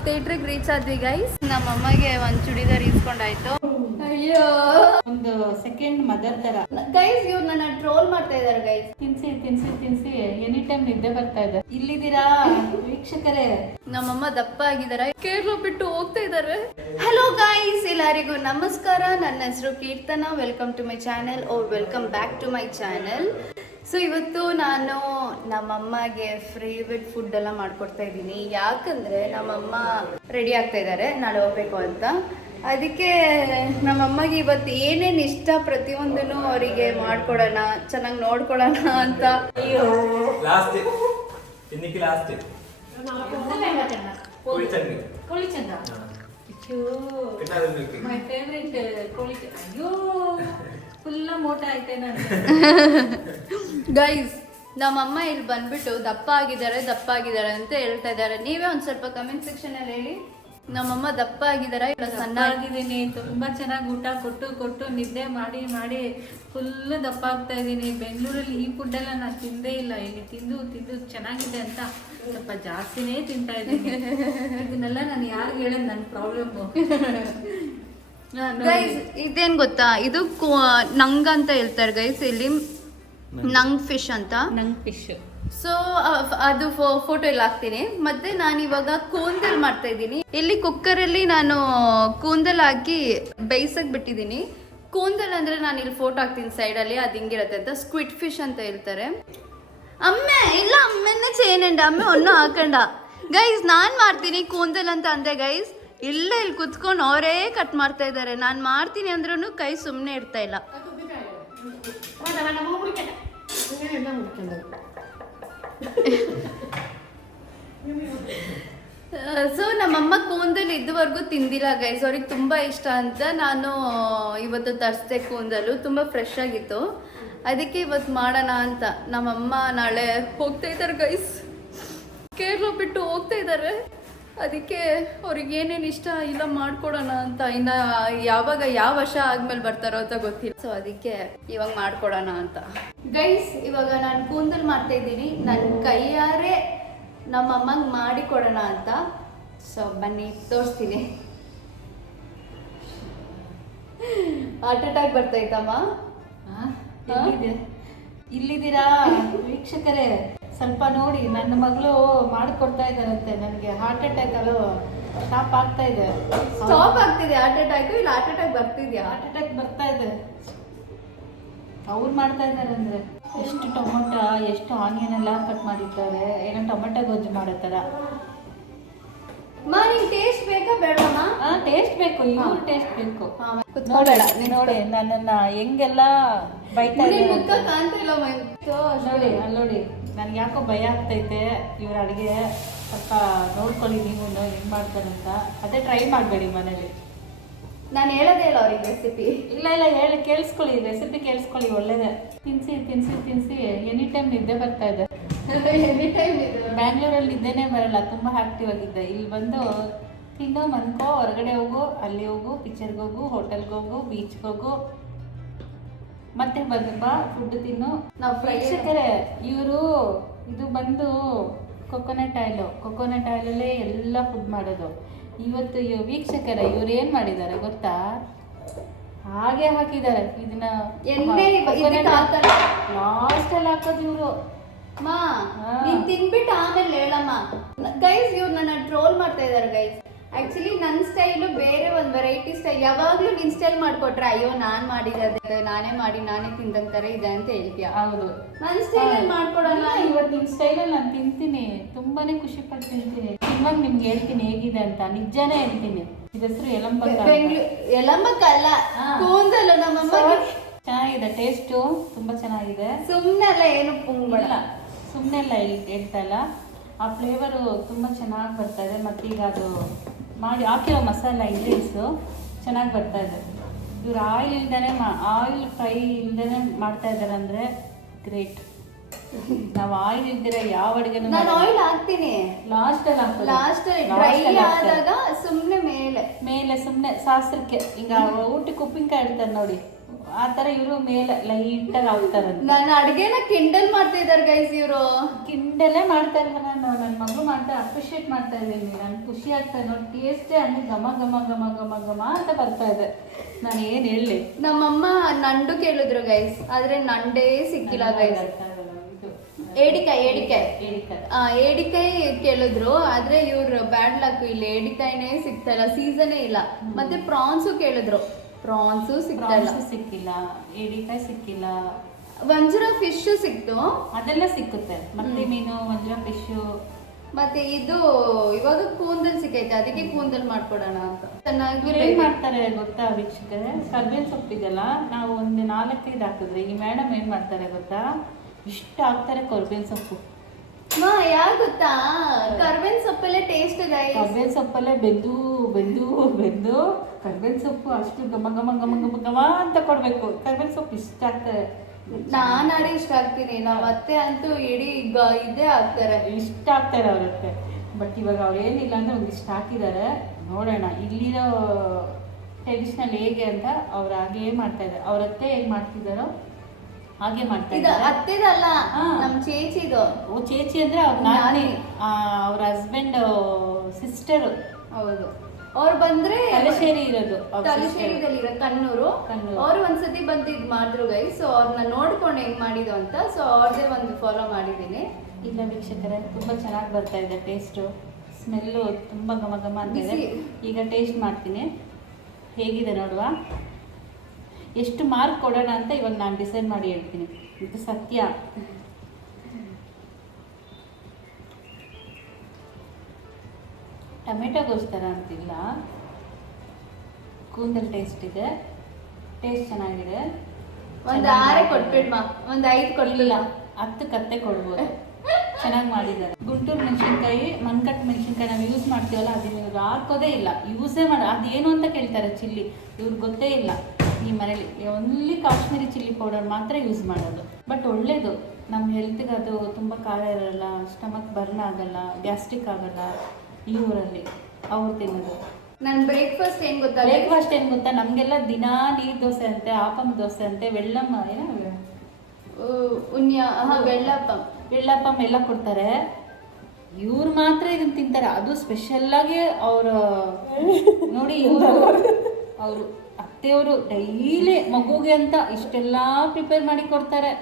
ಥಿಯೇಟ್ರಿಗೆ ರೀಚ್ ಆದ್ವಿ ಗೈಸ್ ನಮ್ಮಮ್ಮಗೆ ಒಂದು ಚುಡಿದಾರ್ ಇಸ್ಕೊಂಡಾಯ್ತು ಅಯ್ಯೋ. ಒಂದು ಸೆಕೆಂಡ್ ಮದರ್ ತರ. ಗೈಸ್ ಇವ್ರು ನನ್ನ ಟ್ರೋಲ್ ಮಾಡ್ತಾ ಇದಾರೆ ಗೈಸ್ ತಿನ್ಸಿ ತಿನ್ಸಿ ತಿನ್ಸಿ. ಎನಿ ಟೈಮ್ ನಿದ್ದೆ ಬರ್ತಾ ಇದೆ. ಇಲ್ಲಿದ್ದೀರಾ? ವೀಕ್ಷಕರೇ ನಮ್ಮಮ್ಮ ದಪ್ಪ ಆಗಿದಾರ ಕೇರಳ ಬಿಟ್ಟು ಹೋಗ್ತಾ ಇದ್ದಾರೆ. ಹಲೋ ಗೈಸ್ ಎಲ್ಲರಿಗೂ ನಮಸ್ಕಾರ. ನನ್ನ ಹೆಸರು Keerthana. Welcome to my channel or welcome back to my channel so ಇವತ್ತು ನಾನು ನಮ್ಮಮ್ಮಗೆ ಫೇವ್ರೆಟ್ ಫುಡ್ ಎಲ್ಲ ಮಾಡ್ಕೊಡ್ತಾ ಇದ್ದೀನಿ. ಯಾಕಂದ್ರೆ ನಮ್ಮಮ್ಮ ರೆಡಿ ಆಗ್ತಾ ಇದ್ದಾರೆ. ನಾಳೆ ಹೋಗ್ಬೇಕು ಅಂತ. ಅದಕ್ಕೆ ನಮ್ಮ ಅಮ್ಮಗೆ ಇವತ್ತು ಏನೇನು ಇಷ್ಟ ಪ್ರತಿಯೊಂದನ್ನು ಅವರಿಗೆ ಮಾಡ್ಕೊಡೋಣ ಚೆನ್ನಾಗಿ ನೋಡ್ಕೊಳೋಣ ಅಂತ. ಗೈಸ್ ನಮ್ಮಮ್ಮ ಇಲ್ಲಿ ಬಂದ್ಬಿಟ್ಟು ದಪ್ಪ ಆಗಿದ್ದಾರೆ ದಪ್ಪ ಆಗಿದ್ದಾರೆ ಅಂತ ಹೇಳ್ತಾ ಇದ್ದಾರೆ. ನೀವೇ ಒಂದು ಸ್ವಲ್ಪ ಕಮೆಂಟ್ ಸೆಕ್ಷನಲ್ಲಿ ಹೇಳಿ. ನಮ್ಮಮ್ಮ ದಪ್ಪ ಆಗಿದಾರ ಇಲ್ಲ ಸಣ್ಣ ಆಗಿದ್ದೀನಿ ತುಂಬಾ ಚೆನ್ನಾಗಿ ಊಟ ಕೊಟ್ಟು ಕೊಟ್ಟು ನಿದ್ದೆ ಮಾಡಿ ಮಾಡಿ ಫುಲ್ ದಪ್ಪ ಆಗ್ತಾ ಇದ್ದೀನಿ. ಬೆಂಗಳೂರಲ್ಲಿ ಈ ಫುಡ್ ಎಲ್ಲ ನಾನು ತಿಂದೇ ಇಲ್ಲ. ಇಲ್ಲಿ ತಿಂದು ತಿಂದು ಚೆನ್ನಾಗಿದೆ ಅಂತ ಸ್ವಲ್ಪ ಜಾಸ್ತಿನೇ ತಿಂತಾ ಇದ್ದೀನಿ. ಇದನ್ನೆಲ್ಲ ನಾನು ಯಾರಿಗೆ ಹೇಳೋದು? ನನ್ನ ಪ್ರಾಬ್ಲಮ್ಮು ಗೈಸ್ ಇದೇನ್ ಗೊತ್ತಾ? ಇದು ಕು- ನಂಗ್ ಅಂತ ಹೇಳ್ತಾರೆ ಗೈಸ್ ಇಲ್ಲಿ ನಂಗ್ ಫಿಶ್ ಅಂತ. ನಂಗ್ ಫಿಶ್ ಸೊ ಅದು ಫೋಟೋ ಎಲ್ಲ ಹಾಕ್ತೀನಿ ಮತ್ತೆ ನಾನು ಇವಾಗ ಕೂಂದಲ್ ಮಾಡ್ತಾ ಇದ್ದೀನಿ ಇಲ್ಲಿ ಕುಕ್ಕರ್ ಅಲ್ಲಿ ನಾನು ಕೂಂದಲ್ ಹಾಕಿ ಬೇಯಿಸಕ್ ಬಿಟ್ಟಿದ್ದೀನಿ ಕೂಂದಲ್ ಅಂದ್ರೆ ನಾನು ಇಲ್ಲಿ ಫೋಟೋ ಹಾಕ್ತೀನಿ ಸೈಡ್ ಅಲ್ಲಿ ಅದು ಹಿಂಗಿರತ್ತೆ ಅಂತ ಸ್ಕ್ವಿಡ್ ಫಿಶ್ ಅಂತ ಹೇಳ್ತಾರೆ ಅಮ್ಮೆ ಇಲ್ಲ ಅಮ್ಮೆನ್ನೇ ಚೇನಂಡ ಅಮ್ಮೆ ಒನ್ನು ಹಾಕಂಡ ಗೈಸ್ ನಾನ್ ಮಾಡ್ತೀನಿ ಕೂಂದಲ್ ಅಂತ ಅಂದೆ ಗೈಸ್ ಇಲ್ಲ ಇಲ್ಲಿ ಕುತ್ಕೊಂಡು ಅವರೇ ಕಟ್ ಮಾಡ್ತಾ ಇದ್ದಾರೆ ನಾನು ಮಾಡ್ತೀನಿ ಅಂದ್ರೂ ಕೈ ಸುಮ್ಮನೆ ಇರ್ತಾ ಇಲ್ಲ ಸೊ ನಮ್ಮಮ್ಮ ಕೂಂದಲ್ ಇದುವರೆಗೂ ತಿಂದಿಲ್ಲ ಗೈಸ್ ಅವ್ರಿಗೆ ತುಂಬ ಇಷ್ಟ ಅಂತ ನಾನು ಇವತ್ತು ತರಿಸ್ದೆ ಕೂಂದಲು ತುಂಬ ಫ್ರೆಶ್ ಆಗಿತ್ತು. ಅದಕ್ಕೆ ಇವತ್ತು ಮಾಡೋಣ ಅಂತ. ನಮ್ಮಮ್ಮ ನಾಳೆ ಹೋಗ್ತಾ ಇದ್ದಾರೆ ಗೈಸ್ ಕೇರಳ ಬಿಟ್ಟು ಹೋಗ್ತಾ ಇದ್ದಾರೆ. ಅದಕ್ಕೆ ಅವ್ರಿಗೆ ಏನೇನು ಇಷ್ಟ ಇಲ್ಲ ಮಾಡ್ಕೊಡೋಣ ಅಂತ. ಇನ್ನ ಯಾವಾಗ ಯಾವ ವರ್ಷ ಆದ್ಮೇಲೆ ಬರ್ತಾರೋ ಅಂತ ಗೊತ್ತಿಲ್ಲ. ಸೊ ಅದಕ್ಕೆ ಇವಾಗ ಮಾಡ್ಕೊಡೋಣ ಅಂತ. ಗೈಸ್ ಇವಾಗ ನಾನು ಕೂಂದಲ್ ಮಾಡ್ತಾ ಇದ್ದೀನಿ. ನನ್ನ ಕೈಯಾರೆ ನಮ್ಮ ಅಮ್ಮಂಗೆ ಮಾಡಿಕೊಡೋಣ ಅಂತ. ಸೊ ಬನ್ನಿ ತೋರಿಸ್ತೀನಿ. ಹಾರ್ಟ್ ಅಟ್ಯಾಕ್ ಬರ್ತೈತಮ್ಮ ಇಲ್ಲಿದ್ದೀರಾ? ವೀಕ್ಷಕರೇ. ಸ್ವಲ್ಪ ನೋಡಿ ನನ್ನ ಮಗಳು ಮಾಡ್ಕೊಡ್ತಾ ಇದ್ದಾರಂತೆ ನನಗೆ. ಹಾರ್ಟ್ ಅಟ್ಯಾಕ್ ಅಲ್ಲೋ ಸ್ಟಾಪ್ ಆಗ್ತಾ ಇದೆ. ಸ್ಟಾಪ್ ಆಗ್ತಿದೆ ಹಾರ್ಟ್ ಅಟ್ಯಾಕ್ ಇಲ್ಲ ಹಾರ್ಟ್ ಅಟ್ಯಾಕ್ ಬರ್ತಿದ್ಯಾ? ಹಾರ್ಟ್ ಅಟ್ಯಾಕ್ ಬರ್ತಾ ಇದೆ. ಅವ್ರು ಮಾಡ್ತಾ ಇದ್ದಾರೆ ಅಂದ್ರೆ. ಎಷ್ಟು ಟೊಮೊಟೊ ಎಷ್ಟು ಆನಿಯನ್ ಎಲ್ಲ ಕಟ್ ಮಾಡಿದ್ದಾರೆ ಏನೋ ಟೊಮೊಟೊ ಗೊಜ್ಜು ಮಾಡೋ ಥರ. ಮಾ ನಿಂಗೆ ಟೇಸ್ಟ್ ಬೇಕಾ ಬೇಡಮ್ಮ ಹಾ ಟೇಸ್ಟ್ ಬೇಕು ಇವ್ರು ಟೇಸ್ಟ್ ಬೇಕು. ನೋಡಿ ನನ್ನನ್ನ ಹೆಂಗೆಲ್ಲ ಬೈತಾ ಕಾಣ್ತಿಲ್ಲ ನೋಡಿ ಅಲ್ಲಿ ನೋಡಿ ನನ್ಗೆ ಯಾಕೋ ಭಯ ಆಗ್ತೈತೆ ಇವ್ರ ಅಡುಗೆ ಸ್ವಲ್ಪ ನೋಡ್ಕೊಳ್ಳಿ ನೀವು ಹೆಂಗ್ ಮಾಡ್ತಾರಂತ ಅದೇ ಟ್ರೈ ಮಾಡಬೇಡಿ ಮನೇಲಿ. ನಾನು ಹೇಳೋದೇ ಇಲ್ಲ ಅವ್ರಿಗೆ ರೆಸಿಪಿ ಇಲ್ಲ ಇಲ್ಲ ಹೇಳಿ ಕೇಳಿಸ್ಕೊಳ್ಳಿ ರೆಸಿಪಿ ಕೇಳಿಸ್ಕೊಳ್ಳಿ ಒಳ್ಳೇದೇ. ತಿನ್ಸಿ ತಿನ್ಸಿ ತಿನ್ಸಿ ಎನಿ ಟೈಮ್ ನಿದ್ದೆ ಬರ್ತಾ ಇದೆ. ಎನಿ ಟೈಮ್ ಇದು. ಬ್ಯಾಂಗ್ಳೂರಲ್ಲಿ ನಿದ್ದೆನೇ ಬರಲ್ಲ ತುಂಬ ಆಕ್ಟಿವ್ ಆಗಿದ್ದೆ. ಇಲ್ಲಿ ಬಂದು ತಿನ್ನೋ ಮನ್ಕೋ ಹೊರಗಡೆ ಹೋಗು ಅಲ್ಲಿ ಹೋಗು ಪಿಕ್ಚರ್ಗೆ ಹೋಗು ಹೋಟೆಲ್ಗೆ ಹೋಗು ಬೀಚ್ಗೆ ಹೋಗು. ಮತ್ತೆ ಬಂದಪ್ಪ ಬಾ ಫುಡ್ ತಿನ್ನು. ನಾವು ಪ್ರೇಕ್ಷಕರೇ ಇವರು ಇದು ಬಂದು ಕೊಕೊನಟ್ ಆಯಿಲ್ ಕೊಕೊನಟ್ ಆಯಿಲಲ್ಲೇ ಎಲ್ಲ ಫುಡ್ ಮಾಡೋದು. ಇವತ್ತು ಇವ್ ವೀಕ್ಷಕರೇ ಇವ್ರು ಏನು ಮಾಡಿದ್ದಾರೆ ಗೊತ್ತಾ? ಹಾಗೆ ಹಾಕಿದ್ದಾರೆ. ಇದನ್ನ. ಲಾಸ್ಟಲ್ಲಿ ಹಾಕೋದು ಇವರು. ಮಾ ನೀನ್ ತಿನ್ಬಿಟ್ಟು ಆಮೇಲೆ ಹೇಳಮ್ಮ. ಗೈಸ್ ಇವ್ರು ನನ್ನ ಟ್ರೋಲ್ ಮಾಡ್ತಾ ಇದಾರೆ ಗೈಸ್ ಆಕ್ಚುಲಿ ನನ್ನ ಸ್ಟೈಲು ಬೇರೆ ಒಂದು ವೆರೈಟಿ ಸ್ಟೈಲ್ ಯಾವಾಗಲೂ ನಿನ್ ಸ್ಟೈಲ್ ಮಾಡಿಕೊಟ್ರೆ ಅಯ್ಯೋ ನಾನು ಮಾಡಿದ್ದೆ ನಾನೇ ಮಾಡಿ ನಾನೇ ತಿಂದಂತಾರೆ ತರ ಇದೆ ಅಂತ ಹೇಳ್ತೀಯ? ಹೌದು. ನನ್ನ ಸ್ಟೈಲಲ್ಲಿ ಮಾಡ್ಕೊಡಲ್ಲ. ಇವತ್ತು ನಿಮ್ಮ ಸ್ಟೈಲಲ್ಲಿ ನಾನು ತಿಂತೀನಿ. ತುಂಬಾನೇ ಖುಷಿ ಪಟ್ಟು ತಿಂತೀನಿ ಇವಾಗ ನಿಮ್ಗೆ ಹೇಳ್ತೀನಿ ಹೇಗಿದೆ ಅಂತ. ನಿಜಾನೇ ಹೇಳ್ತೀನಿ. ಇದ ಹೆಸರು ಎಲಂಬಕ್ಕ ಅಲ್ಲ. ಕೂದಲು ನಮ್ಮಮ್ಮ ಚೆನ್ನಾಗಿದೆ. ಟೇಸ್ಟು ತುಂಬಾ ಚೆನ್ನಾಗಿದೆ. ಸುಮ್ಮನೆ ಅಲ್ಲ ಏನು ಪುಂಗಲ್ಲ ಸುಮ್ಮನೆ ಅಲ್ಲ ಹೇಳ್- ಹೇಳ್ತಾ ಇಲ್ಲ. ಆ ಫ್ಲೇವರು ತುಂಬ ಚೆನ್ನಾಗಿ ಬರ್ತಾ ಇದೆ. ಮತ್ತೀಗ ಅದು ಮಾಡಿ ಹಾಕಿರೋ ಮಸಾಲ ಇಂಗ್ರೀಡಿಯನ್ಸು ಚೆನ್ನಾಗಿ ಬರ್ತಾ ಇದೆ. ಇವ್ರು ಆಯಿಲ್ ಇಲ್ದೇ ಮಾ ಆಯಿಲ್ ಫ್ರೈ ಇಲ್ದೇ ಮಾಡ್ತಾ ಇದ್ದಾರೆ ಅಂದರೆ ಗ್ರೇಟ್ ನಾವು ಆಯಿಲ್ ಇಲ್ದಿರ ಯಾವ ಅಡುಗೆ ನಾನು ಆಯಿಲ್ ಹಾಕ್ತೀನಿ. ಲಾಸ್ಟಲ್ಲಿ ಹಾಕ್ತೀನಿ ಲಾಸ್ಟ್ ಡ್ರೈ. ಆದಾಗ ಸುಮ್ಮನೆ ಮೇಲೆ. ಮೇಲೆ ಸುಮ್ಮನೆ ಸಾಸ್ರಕ್ಕೆ ಈಗ ಊಟಕ್ಕೆ ಉಪ್ಪಿನಕಾಯಿ ಇಡ್ತಾರೆ ನೋಡಿ. ಆ ಥರ ಇವರು ಮೇಲೆ ಲೈಟ್ ಆಗಿ ಆಗ್ತಾರ ನಾನು ಅಡ್ಗೆನ ಕಿಂಡಲ್ ಮಾಡ್ತಾ ಇದ್ದಾರೆ ಗೈಸ್ ಇವರು. ಕಿಂಡಲೇ ಮಾಡ್ತಾ ಇಲ್ಲ ನಾನು ನನ್ನ ಮಗು ಮಾಡ್ತಾ ಅಪ್ರಿಷಿಯೇಟ್ ಮಾಡ್ತಾ ಇದ್ದೀನಿ. ನಾನು ಖುಷಿ ಆಗ್ತಾ ಇದೆ ನೋಡಿ ಟೇಸ್ಟೇ ಅಂದ್ರೆ ಘಮ ಘಮ ಘಮ ಘಮ ಘಮ ಅಂತ ಬರ್ತಾ ಇದೆ. ನಾನು ಏನು ಹೇಳಿ ನಮ್ಮಮ್ಮ ನಂಡು ಕೇಳಿದ್ರು ಗೈಸ್ ಆದ್ರೆ ನಂಡೇ ಸಿಕ್ಕಿಲ್ಲ ಗೈಸ್ ಏಡಿಕಾಯಿ ಏಡಿಕಾಯಿ. ಆ ಏಡಿಕಾಯಿ ಕೇಳಿದ್ರು ಆದ್ರೆ ಇವ್ರು ಬ್ಯಾಡ್ ಲಕ್ ಇಲ್ಲಿ ಏಡಿಕಾಯಿನೇ ಸಿಗ್ತಾ ಇಲ್ಲ ಸೀಸನೇ ಇಲ್ಲ. ಮತ್ತೆ ಪ್ರಾನ್ಸು ಕೇಳಿದ್ರು. ಪ್ರಾನ್ಸು ಸಿಗ್ತಾ ಇಲ್ಲ. ಪ್ರಾನ್ಸು ಸಿಕ್ಕಿಲ್ಲ ಏಡಿಕಾಯಿ ಸಿಕ್ಕಿಲ್ಲ. ವಂಜರ ಫಿಶ್ ಸಿಕ್ತು. ಅದೆಲ್ಲ ಸಿಕ್ಕುತ್ತೆ. ಮತ್ತೆ ಮೀನು ವಂಜರ ಫಿಶ್ ಮತ್ತೆ ಇದು ಇವಾಗ ಕೂಂದಲ್ ಸಿಕ್ಕೈತೆ. ಅದಕ್ಕೆ ಕೂಂದಲ್ ಮಾಡ್ಕೊಡೋಣ ಅಂತ. ಚೆನ್ನಾಗಿ ಏನ್ ಮಾಡ್ತಾರೆ ಗೊತ್ತಾ ವೀಕ್ಷಕರೇ? ಕರ್ಬೇವಿನ ಸೊಪ್ಪಿದೆಲ್ಲ ನಾವು ಒಂದು ನಾಲ್ಕೈದು ಹಾಕಿದ್ರೆ ಈ ಮೇಡಮ್ ಏನ್ ಮಾಡ್ತಾರೆ ಗೊತ್ತಾ? ಇಷ್ಟ ಹಾಕ್ತಾರೆ ಕರ್ಬೇವಿನ ಸೊಪ್ಪು. ಯಾಕೆ ಗೊತ್ತಾ? ಕರ್ಬೇವಿನ ಸೊಪ್ಪಲ್ಲೇ ಟೇಸ್ಟ್ ಇದೆ ಕರ್ಬೇವಿನ ಸೊಪ್ಪಲ್ಲೇ ಬೆಂದು ಬೆಂದು ಬೆಂದು. ಕರ್ಬೇವಿನ ಸೊಪ್ಪು ಅಷ್ಟು ಘಮ ಘಮ ಗಮ ಘಮ ಘಮ ಅಂತ ಕೊಡ್ಬೇಕು. ಕರ್ಬೇವಿನ ಸೊಪ್ಪು ಇಷ್ಟ ಆಗ್ತದೆ ನಾನಾಡಿ ಇಷ್ಟ ಆಗ್ತೀನಿ. ನಾವ್ ಅತ್ತೆ ಅಂತೂ ಇಡೀ ಗ- ಇದೇ ಆಗ್ತಾರೆ. ಇಷ್ಟ ಆಗ್ತಾರೆ ಅವ್ರತ್ತೆ ಬಟ್ ಇವಾಗ ಅವ್ರು ಏನಿಲ್ಲ ಅಂದ್ರೆ ಒಂದಿಷ್ಟು ಹಾಕಿದ್ದಾರೆ ನೋಡೋಣ ಇಲ್ಲಿರೋ ಟ್ರೆಡಿಷ್ನಲ್ ಹೇಗೆ ಅಂತ ಅವ್ರು ಹಾಗೆ ಮಾಡ್ತಾ ಇದ್ದಾರೆ ಅವ್ರ ಅತ್ತೆ ಹೇಗೆ ಮಾಡ್ತಿದ್ದಾರೋ ಹಾಗೆ ಮಾಡ್ತಾ ಇದು ಅತ್ತೆದಲ್ಲ ನಮ್ಮ ನಮ್ ಚೇಚಿದು. ಓ ಚೇಚಿ ಅಂದ್ರೆ ಅವ್ರ ನಾನಿ. ಅವ್ರ ಹಸ್ಬೆಂಡ್ ಸಿಸ್ಟರ್ ಹೌದು. ಅವ್ರು ಬಂದ್ರೆ ತಲಶೇರಿ ಇರೋದು. ತಲಶೇರಿದಲ್ಲಿ ಇರೋ ಕಣ್ಣೂರು. ಕಣ್ಣೂರು. ಅವ್ರು ಒಂದ್ಸತಿ ಬಂದು ಇದ್ ಮಾಡಿದ್ರು ಗೈ ಸೊ ಅವ್ರನ್ನ ನೋಡ್ಕೊಂಡು ಹೆಂಗ್ ಮಾಡಿದ್ದು ಅಂತ ಸೊ ಅವ್ರದೇ ಒಂದು ಫಾಲೋ ಮಾಡಿದ್ದೀನಿ. ಇಲ್ಲ ವೀಕ್ಷಕರೇ ತುಂಬಾ ಚೆನ್ನಾಗಿ ಬರ್ತಾ ಇದೆ ಟೇಸ್ಟು ಸ್ಮೆಲ್ಲು ತುಂಬ ಘಮ ಘಮ ಅಂತಿದೆ ಈಗ ಟೇಸ್ಟ್ ಮಾಡ್ತೀನಿ. ಹೇಗಿದೆ ನೋಡುವ? ಎಷ್ಟು ಮಾರ್ಕ್ ಕೊಡೋಣ ಅಂತ ಇವಾಗ ನಾನು ಡಿಸೈಡ್ ಮಾಡಿ ಹೇಳ್ತೀನಿ. ಇದು ಸತ್ಯ. ಟೊಮೆಟೊಗೋಸ್ಕರ ಅಂತಿಲ್ಲ. ಕೂಂದಲ್ ಟೇಸ್ಟ್ ಇದೆ. ಟೇಸ್ಟ್ ಚೆನ್ನಾಗಿದೆ. ಒಂದು ಆರೆ. ಕೊಟ್ಬಿಡ್ಮಾ? ಒಂದ್ ಐದು ಕೊಡ್ಲಿಲ್ಲ ಹತ್ತು ಕತ್ತೆ ಕೊಡ್ಬೋದು. ಚೆನ್ನಾಗಿ ಮಾಡಿದ್ದಾರೆ. ಗುಂಟೂರು ಮೆಣಸಿನ್ಕಾಯಿ ಮಣ್ಕಟ್ ಮೆಣಸಿನ್ಕಾಯಿ ನಾವು ಯೂಸ್ ಮಾಡ್ತೀವಲ್ಲ ಅದನ್ನ ಇವ್ರು ಹಾಕೋದೇ ಇಲ್ಲ. ಯೂಸೇ ಮಾಡಿ ಅದೇನು ಅಂತ ಕೇಳ್ತಾರೆ ಚಿಲ್ಲಿ. ಇವ್ರಿಗೆ ಗೊತ್ತೇ ಇಲ್ಲ. ಈ ಮನೇಲಿ ಒನ್ಲಿ ಕಾಶ್ಮೀರಿ ಚಿಲ್ಲಿ ಪೌಡರ್ ಮಾತ್ರ ಯೂಸ್ ಮಾಡೋದು. ಬಟ್ ಒಳ್ಳೇದು. ನಮ್ಮ ಹೆಲ್ತ್ಗೆ ಅದು ತುಂಬ ಖಾರ ಇರಲ್ಲ ಸ್ಟಮಕ್ ಬರ್ನ್ ಆಗಲ್ಲ ಗ್ಯಾಸ್ಟ್ರಿಕ್ ಆಗಲ್ಲ. ಈ ಊರಲ್ಲಿ ಅವ್ರು ತಿನ್ನೋದು. ನನ್ ಬ್ರೇಕ್ಫಾಸ್ಟ್ ಏನು ಗೊತ್ತಾ? ಬ್ರೇಕ್ಫಾಸ್ಟ್ ಏನು ಗೊತ್ತಾ? ನಮಗೆಲ್ಲ ದಿನಾ ನೀರು ದೋಸೆ ಅಂತೆ ಆಪಮ್ ದೋಸೆ ಅಂತೆ ಬೆಳ್ಳಮ್ಮ ಏನೋ ಉನ್ಯ ಹಾ ಬೆಳ್ಳಪ್ಪ. ಬೆಳ್ಳಪ್ಪಂ ಎಲ್ಲ ಕೊಡ್ತಾರೆ. ಇವ್ರು ಮಾತ್ರ ಇದನ್ನ ತಿಂತಾರೆ. ಅದು ಸ್ಪೆಷಲ್ ಆಗಿ ಅವ್ರ ನೋಡಿ ಇವರು ಅವರು ಅತ್ತೆಯವರು ಡೈಲಿ ಮಗುಗೆ ಅಂತ ಇಷ್ಟೆಲ್ಲ ಪ್ರಿಪೇರ್ ಮಾಡಿ ಕೊಡ್ತಾರೆ.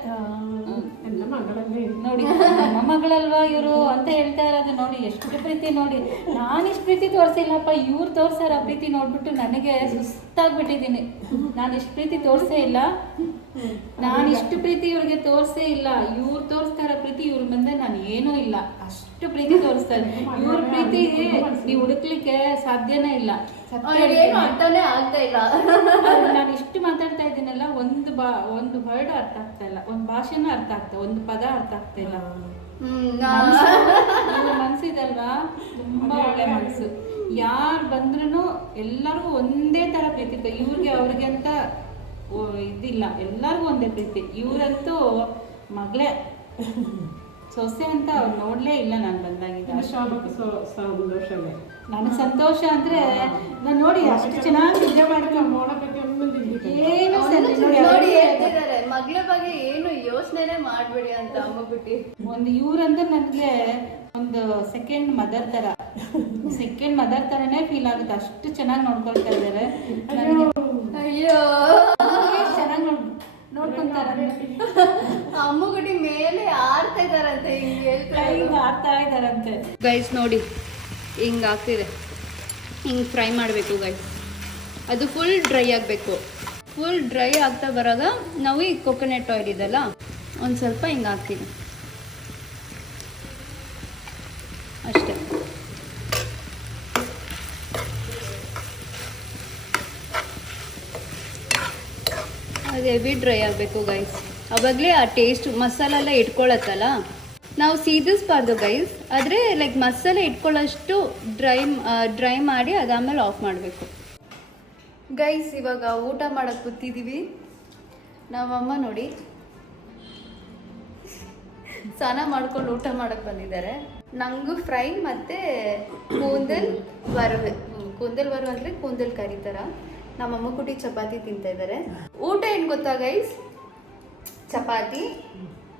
ನೋಡಿ, ನಮ್ಮ ಮಗಳಲ್ವಾ ಇವರು ಅಂತ ಹೇಳ್ತಾ ಇರೋದು ನೋಡಿ, ಎಷ್ಟು ಪ್ರೀತಿ ನೋಡಿ. ನಾನು ಇಷ್ಟು ಪ್ರೀತಿ ತೋರಿಸಿಲ್ಲಪ್ಪ, ಇವ್ರು ತೋರ್ಸಾರ ಪ್ರೀತಿ ನೋಡ್ಬಿಟ್ಟು ನನಗೆ ಸುಸ್ತಾಗ್ಬಿಟ್ಟಿದ್ದೀನಿ. ನಾನು ಇಷ್ಟು ಪ್ರೀತಿ ತೋರಿಸೇ ಇಲ್ಲ. ನಾನು ಇಷ್ಟು ಪ್ರೀತಿ ಇವ್ರಿಗೆ ತೋರಿಸೇ ಇಲ್ಲ. ಇವ್ರು ತೋರಿಸ್ತಾರ ಪ್ರೀತಿ ಇವ್ರ ಮುಂದೆ ನಾನು ಏನೂ ಇಲ್ಲ. ಅಷ್ಟು ಪ್ರೀತಿ ತೋರಿಸ್ತಾರೆ ಇವ್ರ ಪ್ರೀತಿ ನೀವು ಹುಡುಕ್ಲಿಕ್ಕೆ ಸಾಧ್ಯನೇ ಇಲ್ಲ. ಏನು ಅರ್ಥನೇ ಆಗ್ತಾ ಇಲ್ಲ. ನಾನು ಇಷ್ಟು ಮಾತಾಡ್ತಾ ಇದ್ದೀನಲ್ಲ ಒಂದು ಬಾ ಒಂದು ವರ್ಡ್ ಅರ್ಥ ಆಗ್ತಾ ಇಲ್ಲ. ಒಂದು ಭಾಷೆನೂ ಅರ್ಥ ಆಗ್ತಾ ಒಂದು ಪದ ಅರ್ಥ ಆಗ್ತಾ ಇಲ್ಲ. ಮನ್ಸಿದಲ್ವಾ? ತುಂಬಾ ಒಳ್ಳೆ ಮನ್ಸು. ಯಾರು ಬಂದ್ರು ಎಲ್ಲರೂ ಒಂದೇ ತರ ಪ್ರೀತಿ. ಇವ್ರಿಗೆ ಅವ್ರಿಗೆ ಅಂತ ಇದಿಲ್ಲ. ಎಲ್ಲರಿಗೂ ಒಂದೇ ಪ್ರೀತಿ. ಇವರಂತೂ ಮಗಳೇ. ಸೊಸೆ ಅಂತ ಅವ್ರು ನೋಡ್ಲೇ ಇಲ್ಲ ನಾನು ಬಂದಾಗಿದ್ದ ನನಗೆ ಸಂತೋಷ ಅಂದ್ರೆ ನಾನು ನೋಡಿ ಅಷ್ಟು ಚೆನ್ನಾಗಿ ನಿದ್ದೆ ಮಾಡ್ಕೊಂಡು ಏನು ಸರಿ ನೋಡಿ ಹೇಳ್ತಿದ್ದಾರೆ ಮಗಳ ಬಗ್ಗೆ ಏನು ಯೋಚನೆನೇ ಮಾಡಬೇಡಿ ಅಂತ ಅಮ್ಮಬಿಟ್ಟು ಒಂದು ಇವ್ರಂದ್ರೆ ನನಗೆ ಒಂದು ಸೆಕೆಂಡ್ ಮದರ್ ತರ. ಸೆಕೆಂಡ್ ಮದರ್ ತರನೇ ಫೀಲ್ ಆಗುತ್ತೆ ಅಷ್ಟು ಚೆನ್ನಾಗಿ ನೋಡ್ಕೊಳ್ತಾ ಇದ್ದಾರೆ ಅಯ್ಯೋ. ನೋಡ್ಕೊಂತಾರೆ. ಅಮ್ಮಗುಡಿ ಮೇಲೆ ಆರ್ತಾ ಇದಾರಂತೆ ಹಿಂಗೆ ಹೇಳ್ತಾರೆ ಹಿಂಗೆ ಆಡ್ತಾ ಇದಾರಂತೆ ಗೈಸ್ ನೋಡಿ ಹಿಂಗೆ ಆಗ್ತಿದೆ. ಹಿಂಗೆ ಫ್ರೈ ಮಾಡಬೇಕು ಗೈಸ್ ಅದು ಫುಲ್ ಡ್ರೈ ಆಗಬೇಕು. ಫುಲ್ ಡ್ರೈ ಆಗ್ತಾ ಬರಾಗ ನಾವು ಈ ಕೊಕೊನೆಟ್ ಆಯಿಲ್ ಇದೆಲ್ಲ. ಒಂದು ಸ್ವಲ್ಪ ಹಿಂಗೆ ಹಾಕ್ತೀವಿ. ಅಷ್ಟೇ. ಹೆವಿ ಡ್ರೈ ಆಗಬೇಕು ಗೈಸ್ ಅವಾಗಲೇ ಆ ಟೇಸ್ಟ್ ಮಸಾಲ ಎಲ್ಲ ಇಟ್ಕೊಳತ್ತಲ್ಲ? ನಾವು ಸೀದಿಸ್ಬಾರ್ದು ಗೈಸ್ ಆದರೆ ಲೈಕ್ ಮಸಾಲೆ ಇಟ್ಕೊಳ್ಳೋಷ್ಟು ಡ್ರೈ ಡ್ರೈ ಮಾಡಿ ಅದಾದಮೇಲೆ ಆಫ್ ಮಾಡಬೇಕು. ಗೈಸ್ ಇವಾಗ ಊಟ ಮಾಡೋಕ್ಕೆ ಕೂತಿದ್ದೀವಿ ನಮ್ಮಮ್ಮ ನೋಡಿ. ಸ್ನಾನ ಮಾಡ್ಕೊಂಡು ಊಟ ಮಾಡಕ್ಕೆ ಬಂದಿದ್ದಾರೆ. ನಂಗು ಫ್ರೈ ಮತ್ತು ಕೂಂದಲ್ ವರವೆ. ಕೂಂದಲ್ ವರವೆ ಅಂದರೆ ಕೂಂದಲ್ ಕರಿತಾರ ನಮ್ಮ ಅಮ್ಮ ಕುಟಿ ಚಪಾತಿ ತಿಂತಾ ಇದ್ದಾರೆ ಊಟ ಏನು ಗೊತ್ತಾ ಗೈಸ್ ಚಪಾತಿ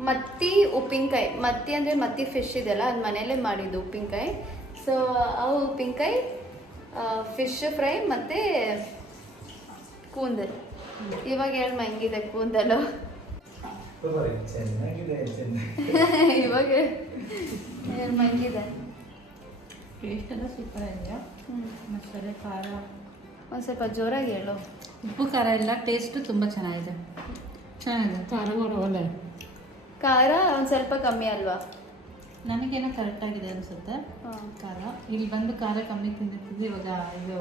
ಮತ್ತಿ ಉಪ್ಪಿನಕಾಯಿ. ಮತ್ತಿ ಅಂದರೆ ಮತ್ತಿ ಫಿಶ್ ಇದೆಲ್ಲ ಅದು ಮನೆಯಲ್ಲೇ ಮಾಡಿದ್ದು ಉಪ್ಪಿನಕಾಯಿ. ಸೊ ಆ ಉಪ್ಪಿನಕಾಯಿ ಫಿಶ್ ಫ್ರೈ ಮತ್ತು ಕೂಂದಲ್ ಇವಾಗ ಹೇಳಿ ಮಂಗಿದೆ ಕೂದಲು. ಇವಾಗ ಮಂಗಿದೆ. ಟೇಸ್ಟ್ ಎಲ್ಲ ಸೂಪರ್ ಇದೆಯಾ ಮಸಾಲೆ ಖಾರ. ಒಂದು ಸ್ವಲ್ಪ ಜೋರಾಗಿ ಹೇಳು. ಉಪ್ಪು ಖಾರ ಇಲ್ಲ ಟೇಸ್ಟು ತುಂಬ ಚೆನ್ನಾಗಿದೆ. ಚೆನ್ನಾಗಿದೆ. ಖಾರ ಕೂಡ ಒಳ್ಳೆ. ಖಾರ ಒಂದು ಸ್ವಲ್ಪ ಕಮ್ಮಿ ಅಲ್ವಾ? ನನಗೇನೋ ಕರೆಕ್ಟಾಗಿದೆ ಅನಿಸುತ್ತೆ. ಖಾರ. ಇಲ್ಲಿ ಬಂದು ಖಾರ ಕಮ್ಮಿ ತಿಂದಿರ್ತಿದ್ವಿ ಇವಾಗ ಇದು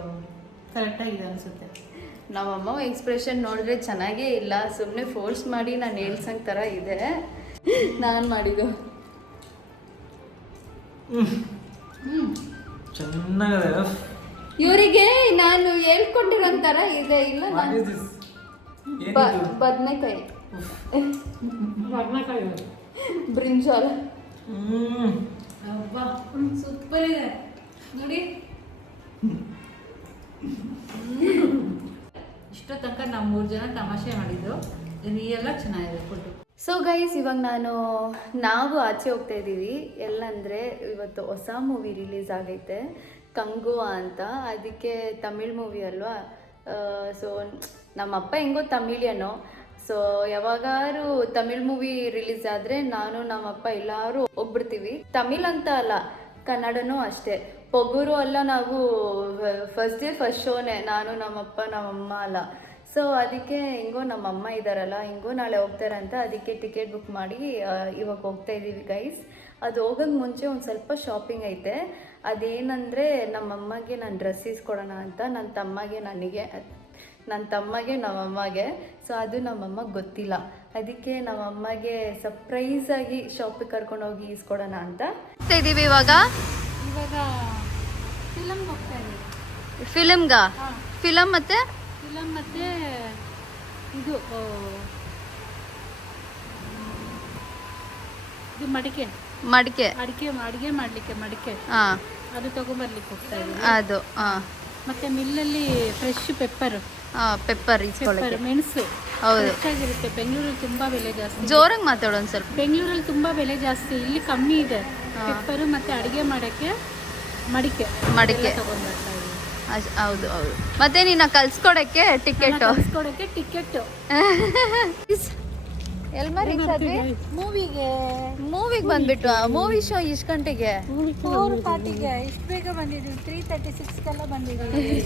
ಕರೆಕ್ಟಾಗಿದೆ ಅನಿಸುತ್ತೆ. ನಮ್ಮಮ್ಮ ಎಕ್ಸ್ಪ್ರೆಷನ್ ನೋಡಿದ್ರೆ ಚೆನ್ನಾಗೇ ಇಲ್ಲ. ಸುಮ್ಮನೆ ಫೋರ್ಸ್ ಮಾಡಿ ನಾನು ಹೇಳ್ಸಂಗೆ ಥರ ಇದೆ. ನಾನು ಮಾಡಿದ್ದು. ಹ್ಞೂ ಚೆನ್ನಾಗಿದೆ. ಇವರಿಗೆ ನಾನು ಹೇಳ್ಕೊಂಡಿರೋ ಥರ ಇದೆ ಇಲ್ಲ ಏನಿದು? ಬದನೆಕಾಯಿ. ಬ್ರಿಂಜಾಲ್. ಹ್ಮ್. ಸೂಪರ್ ಇದೆ. ನೋಡಿ. ಇಷ್ಟೋ ತನಕ ನಾವು ಮೂರು ಜನ ತಮಾಷೆ ಮಾಡಿದ್ರು ರಿಯಲ್ ಆಗಿ ಚೆನ್ನಾಗಿದೆ ಫುಡ್ಡು ಸೊ ಗೈಸ್ ಇವಾಗ ನಾನು, ನಾವು ಆಚೆ ಹೋಗ್ತಾ ಇದ್ದೀವಿ. ಎಲ್ಲಂದರೆ ಇವತ್ತು ಹೊಸ ಮೂವಿ ರಿಲೀಸ್ ಆಗೈತೆ ಕಂಗುವ ಅಂತ. ಅದಕ್ಕೆ ತಮಿಳ್ ಮೂವಿ ಅಲ್ವಾ? ಸೊ ನಮ್ಮಪ್ಪ ಹೆಂಗೋ ತಮಿಳಿಯನೋ. ಸೊ ಯಾವಾಗಾರು ತಮಿಳ್ ಮೂವಿ ರಿಲೀಸ್ ಆದರೆ ನಾನು ನಮ್ಮಪ್ಪ ಎಲ್ಲರೂ ಹೋಗ್ಬಿಡ್ತೀವಿ. ತಮಿಳ್ ಅಂತ ಅಲ್ಲ, ಕನ್ನಡನೂ ಅಷ್ಟೇ. ಪೊಗರು ಅಲ್ಲ ನಾವು ಫಸ್ಟ್ ಡೇ ಫಸ್ಟ್ ಶೋನೇ ನಾನು ನಮ್ಮಪ್ಪ ನಮ್ಮಮ್ಮ ಅಲ್ಲ. ಸೊ ಅದಕ್ಕೆ ಹಿಂಗೋ ನಮ್ಮಮ್ಮ ಇದ್ದಾರಲ್ಲ ಹಿಂಗೋ ನಾಳೆ ಹೋಗ್ತಾರೆ ಅಂತ ಅದಕ್ಕೆ ಟಿಕೆಟ್ ಬುಕ್ ಮಾಡಿ ಇವಾಗ ಹೋಗ್ತಾ ಇದ್ದೀವಿ ಗೈಸ್ ಅದು ಹೋಗೋಕ್ಕೆ ಮುಂಚೆ ಒಂದು ಸ್ವಲ್ಪ ಶಾಪಿಂಗ್ ಐತೆ. ಅದೇನಂದರೆ ನಮ್ಮಮ್ಮಗೆ ನಾನು ಡ್ರೆಸ್ ಇಸ್ಕೊಡೋಣ ಅಂತ ನನ್ನ ತಮ್ಮಗೆ ನನಗೆ ನನ್ನ ತಮ್ಮಗೆ ನಮ್ಮಮ್ಮಗೆ. ಸೊ ಅದು ನಮ್ಮಮ್ಮಗೆ ಗೊತ್ತಿಲ್ಲ. ಅದಕ್ಕೆ ನಮ್ಮಮ್ಮಗೆ ಸರ್ಪ್ರೈಸಾಗಿ ಶಾಪಿಗೆ ಕರ್ಕೊಂಡು ಹೋಗಿ ಇಸ್ಕೊಡೋಣ ಅಂತ. ಹೋಗ್ತಾ ಇದ್ದೀವಿ ಇವಾಗ? ಇವಾಗ ಫಿಲಮ್ ಹೋಗ್ತಾ ಇದ್ದೀವಿ ಫಿಲಮ್ಗ ಫಿಲಮ್ ಮತ್ತೆ? ಮತ್ತೆ ಇದು ಇದು ಮಡಿಕೆ. ಮಡಿಕೆ. ಅಡಿಕೆ ಅಡಿಗೆ ಮಾಡ್ಲಿಕ್ಕೆ ಮಡಿಕೆ. ಹಾಂ ಅದು ತಗೊಂಬರ್ಲಿಕ್ಕೆ ಹೋಗ್ತಾ ಇದ್ದೀವಿ. ಅದು ಹಾಂ ಮತ್ತೆ ಮಿಲ್ಲಲ್ಲಿ ಫ್ರೆಶ್ ಪೆಪ್ಪರ್ ಪೆಪ್ಪರ್ ಪೆಪ್ಪರ್ ಮೆಣಸು. ಹೌದು. ಬೆಂಗಳೂರಲ್ಲಿ ತುಂಬಾ ಬೆಲೆ ಜಾಸ್ತಿ. ಜೋರಾಗಿ ಮಾತಾಡೋ ಒಂದು ಸ್ವಲ್ಪ. ಬೆಂಗಳೂರಲ್ಲಿ ತುಂಬಾ ಬೆಲೆ ಜಾಸ್ತಿ. ಇಲ್ಲಿ ಕಮ್ಮಿ ಇದೆ. ಪೆಪ್ಪರ್ ಮತ್ತೆ ಅಡಿಗೆ ಮಾಡಕ್ಕೆ ಮಡಿಕೆ. ಮಡಿಕೆ. ಎಲ್ಲ ತಗೊಂಡ್ ಬರ್ತಾ ಇದೀವಿ. ಅಶ್- ಹೌದು ಹೌದು. ಮತ್ತೆ ನಿನ್ನ ಕಲ್ಸ್ಕೊಡಕ್ಕೆ ಟಿಕೆಟ್ ಕಲ್ಸ್ಕೊಡಕ್ಕೆ ಟಿಕೆಟ್ ಎಲ್ಮ ರೀಚ್ ಆದ್ವಿ? ಮೂವಿಗೆ. ಮೂವಿಗೆ ಬಂದ್ಬಿಟ್ಟು ಮೂವಿ ಶೋ ಇಷ್ಟು ಗಂಟೆಗೆ? ಫೋರ್ ಅಂತ ಇಷ್ಟು ಬೇಗ ಬಂದಿದ್ದೀವಿ ತ್ರೀ ತರ್ಟಿ ಸಿಕ್ಸ್ಗೆಲ್ಲ ಬಂದಿದ್ದೀವಿ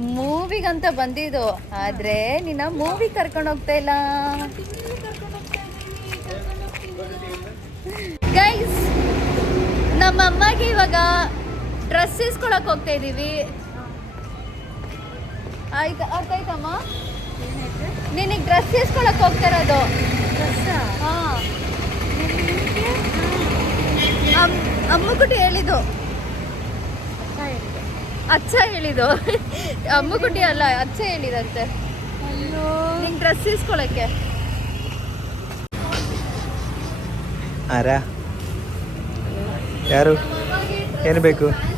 ಮೂವಿಗಂತ ಬಂದಿದ್ದು. ಆದ್ರೆ ನಿನ್ನ ಮೂವಿ ಕರ್ಕೊಂಡು ಹೋಗ್ತಾ ಇಲ್ಲ. ಗೈಸ್ ನಮ್ಮ ಅಮ್ಮಗೆ ಇವಾಗ ಡ್ರೆಸ್ ಇಸ್ಕೊಳಕ್ ಹೋಗ್ತಾ ಇದೀವಿ. ಆಯ್ತಾ ಅರ್ಥ ಆಯ್ತಮ್ಮ ನಿನಗೆ ಡ್ರೆಸ್ ಇಸ್ಕೊಳಕ್ ಹೋಗ್ತಾ ಇರೋದು? ಹಾ. ಅಮ್- ಅಮ್ಮುಕುಟಿ ಹೇಳಿದ್ದು. ಅಚ್ಚ ಹೇಳಿದ್ದು. ಅಮ್ಮಗುಟ್ಟಿ ಅಲ್ಲ ಅಚ್ಚ ಹೇಳಿದಂತೆ. ಅಯ್ಯೋ. ನಿಂಗೆ ಡ್ರೆಸ್ ಇಸ್ಕೊಳಕ್ಕೆ. ಯಾರು? ಏನು ಬೇಕು?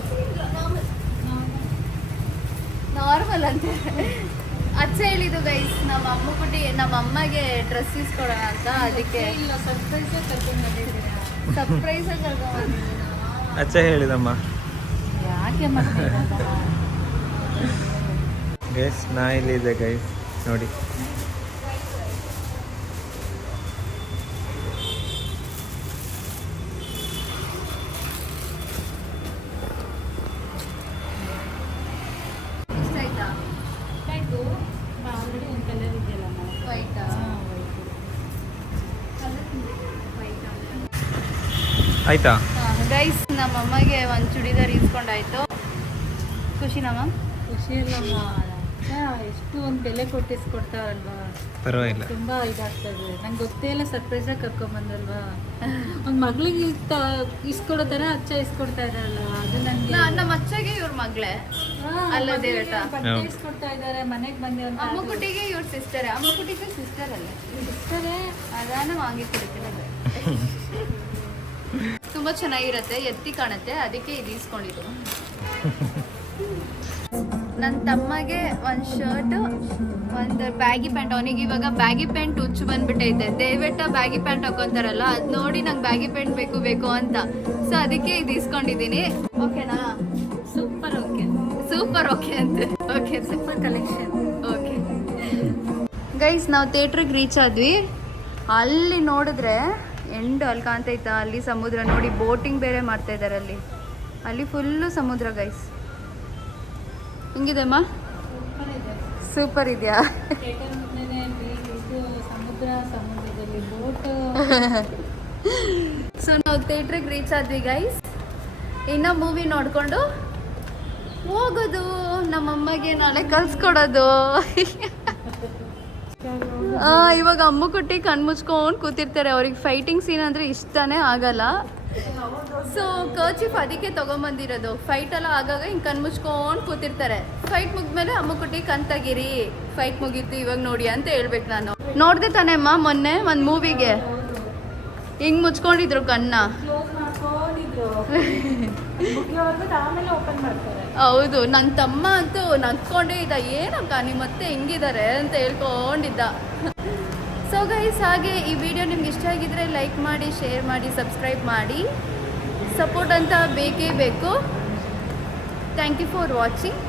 ನಾರ್ಮಲ್ ಅಂತ. ಅಚ್ಚ ಹೇಳಿದ್ದು ಗೈಸ್ ನಮ್ಮ ಅಮ್ಮ ಕೂಡ ನಮ್ಮ ಅಮ್ಮಗೆ ಡ್ರೆಸ್ ಇಸ್ಕೊಡೋಣ ಅಂತ ಅದಕ್ಕೆ ಇಲ್ಲ ಸರ್ಪ್ರೈಸ್ ಕರ್ಕೊಂಡು ಸರ್ಪ್ರೈಸ್ ಕರ್ಕೊಂಡ್ ಅಚ್ಚ ಹೇಳಿದಮ್ಮ. ಯಾಕೆ? ಗೈಸ್ ನಾ ಇಲ್ಲಿದೆ ಗೈಸ್ ನೋಡಿ ಇಷ್ಟ ಆಯ್ತಾ ಆಯ್ತು ಆಲ್ರೆಡಿ ಒಂದು ಕಲರ್ ಇದೆಯಲ್ಲ ನಾವು ವೈಟಾ ಆಯ್ತಾ? ಗೈಸ್ ನಮ್ಮ ಅಮ್ಮಗೆ ಒಂದು ಚೂಡಿದಾರ್ ಇಸ್ಕೊಂಡಾಯ್ತು ಖುಷಿನಾ ಮ್ಯಾಮ್ ಖುಷಿ ಅಲ್ಲಮ್ಮ ಎಷ್ಟು ಒಂದು ಬೆಲೆ ಕೊಟ್ಟಿಸ್ಕೊಡ್ತಾರಲ್ವಾ ಪರವಾಗಿಲ್ಲ. ತುಂಬಾ ಇದಾಗ್ತದೆ. ನಂಗೆ ಗೊತ್ತೇ ಇಲ್ಲ ಸರ್ಪ್ರೈಸ್ ಆಗಿ ಕರ್ಕೊಂಬಂದಲ್ವಾ ಒಂದು ಮಗಳಿಗೆ ಇಸ್ಕೊಡೋ ತರ ಅಚ್ಚ ಇಸ್ಕೊಡ್ತಾ ಇದಾರಲ್ಲ ಅದು ನನಗೆ ನಮ್ಮ ಅಚ್ಚಗೆ ಇವ್ರ ಮಗಳೇ. ಅಲ್ಲ. ಇಸ್ಕೊಡ್ತಾ ಇದ್ದಾರೆ ಮನೆಗೆ ಬಂದೆ ಅಂತ ಅಮ್ಮುಕುಟಿಗೆ ಇವ್ರ ಸಿಸ್ಟರ್ ಅಮ್ಮುಕುಟಿಗೆ ಸಿಸ್ಟರ್ ಅಲ್ಲ. ಸಿಸ್ಟರೇ ಅದಾನ ವಾಂಗಿ ಕೊಡ್ತಿರೋದು ತುಂಬಾ ಚೆನ್ನಾಗಿರುತ್ತೆ ಎತ್ತಿ ಕಾಣುತ್ತೆ ಅದಕ್ಕೆ ಇದು ಇಸ್ಕೊಂಡಿದ್ದು ನನ್ನ ತಮ್ಮಗೆ ಒಂದು ಶರ್ಟ್ ಒಂದು ಬ್ಯಾಗಿ ಪ್ಯಾಂಟ್ ಅವನಿಗೆ ಇವಾಗ ಬ್ಯಾಗಿ ಪ್ಯಾಂಟ್ ಹುಚ್ಚು ಬಂದ್ಬಿಟ್ಟೈತೆ. ದಯವಿಟ್ಟ ಬ್ಯಾಗಿ ಪ್ಯಾಂಟ್ ಹಾಕೊಂತಾರಲ್ಲ ಅದು ನೋಡಿ ನಂಗೆ ಬ್ಯಾಗಿ ಪ್ಯಾಂಟ್ ಬೇಕು ಬೇಕು ಅಂತ. ಸೊ ಅದಕ್ಕೆ ಇದು ಇಸ್ಕೊಂಡಿದ್ದೀನಿ ಓಕೆನಾ ಸೂಪರ್ ಓಕೆ ಸೂಪರ್ ಓಕೆ ಅಂತ. Okay super collection okay guys ನಾವು ಥಿಯೇಟ್ರಿಗೆ ರೀಚ್ ಆದ್ವಿ. ಅಲ್ಲಿ ನೋಡಿದ್ರೆ ಎಂಡು ಅಲ್ಲಿ ಕಾಣ್ತೈತಾ ಅಲ್ಲಿ ಸಮುದ್ರ ನೋಡಿ ಬೋಟಿಂಗ್ ಬೇರೆ ಮಾಡ್ತಾ ಇದ್ದಾರೆ ಅಲ್ಲಿ. ಅಲ್ಲಿ ಫುಲ್ಲು ಸಮುದ್ರ ಗೈಸ್ ಹೆಂಗಿದೆಮ್ಮ ಸೂಪರ್ ಇದೆ ಸೂಪರ್ ಇದೆಯಾ? ಸೊ ನಾವು ಥಿಯೇಟ್ರಿಗೆ ರೀಚ್ ಆದ್ವಿ ಗೈಸ್ ಇನ್ನ ಮೂವಿ ನೋಡಿಕೊಂಡು ಹೋಗೋದು. ನಮ್ಮಮ್ಮಗೆ ನಾಳೆ ಕಲ್ಸ್ಕೊಡೋದು ಇವಾಗ ಅಮ್ಮ ಕುಟ್ಟಿ ಕಣ್ ಮುಚ್ಕೊಂಡು ಕೂತಿರ್ತಾರೆ. ಅವ್ರಿಗೆ ಫೈಟಿಂಗ್ ಸೀನ್ ಅಂದ್ರೆ ಇಷ್ಟನೇ ಆಗಲ್ಲ. ಸೊ ಕರ್ಚಿಫ್ ಅದಕ್ಕೆ ತಗೊಂಬಂದಿರೋದು. ಫೈಟ್ ಎಲ್ಲ ಆಗಾಗ ಹಿಂಗೆ ಕಣ್ಣು ಮುಚ್ಕೊಂಡು ಕೂತಿರ್ತಾರೆ. ಫೈಟ್ ಮುಗಿದ್ಮೇಲೆ ಅಮ್ಮ ಕುಟ್ಟಿ, ಕಣ್ ಫೈಟ್ ಮುಗೀತು ಇವಾಗ ನೋಡಿ ಅಂತ ಹೇಳ್ಬೇಕು ನಾನು. ನೋಡ್ದೆ ತಾನೇ ಅಮ್ಮ ಮೊನ್ನೆ ಒಂದು ಮೂವಿಗೆ ಹಿಂಗೆ ಮುಚ್ಕೊಂಡಿದ್ರು ಕಣ್ಣ. ಹೌದು ನನ್ನ ತಮ್ಮ ಅಂತೂ ನಗ್ಕೊಂಡೇ ಇದ್ದ, ಏನಕ್ಕ ನಿಮ್ಮ ಮತ್ತೆ ಹೆಂಗಿದ್ದಾರೆ ಅಂತ ಹೇಳ್ಕೊಂಡಿದ್ದ. ಸೊ ಗೈಸ್ ಹಾಗೆ ಈ ವಿಡಿಯೋ ನಿಮ್ಗೆ ಇಷ್ಟ ಆಗಿದ್ರೆ ಲೈಕ್ ಮಾಡಿ ಶೇರ್ ಮಾಡಿ ಸಬ್ಸ್ಕ್ರೈಬ್ ಮಾಡಿ. ಸಪೋರ್ಟ್ ಅಂತ ಬೇಕೇ ಬೇಕು. Thank you for watching